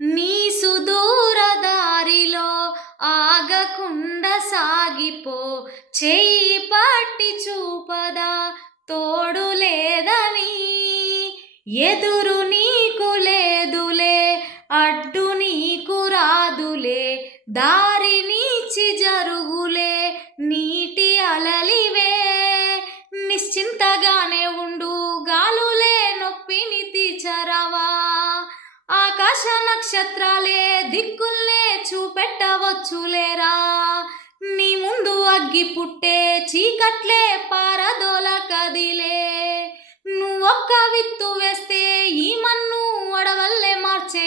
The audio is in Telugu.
నీ సుదూర దారిలో ఆగకుండా సాగిపో, చెయ్యి పట్టి చూపదా తోడు లేదని. ఎదురు నీకు లేదులే, అడ్డు నీకు రాదులే, దారి నీచి జరుగులే నీటి అలలివే. నిశ్చింతగానే ఉండు, గాలులే నొప్పిని తీర్చరావా. ఆకాశ నక్షత్రాలే దిక్కుల్నే చూపెట్టవచ్చులేరా. నీ ముందు అగ్గి పుట్టే, చీకట్లే పారదోల కదిలే. నువ్వొక్క విత్తు వేస్తే ఈ మన్ను అడవల్లే మార్చే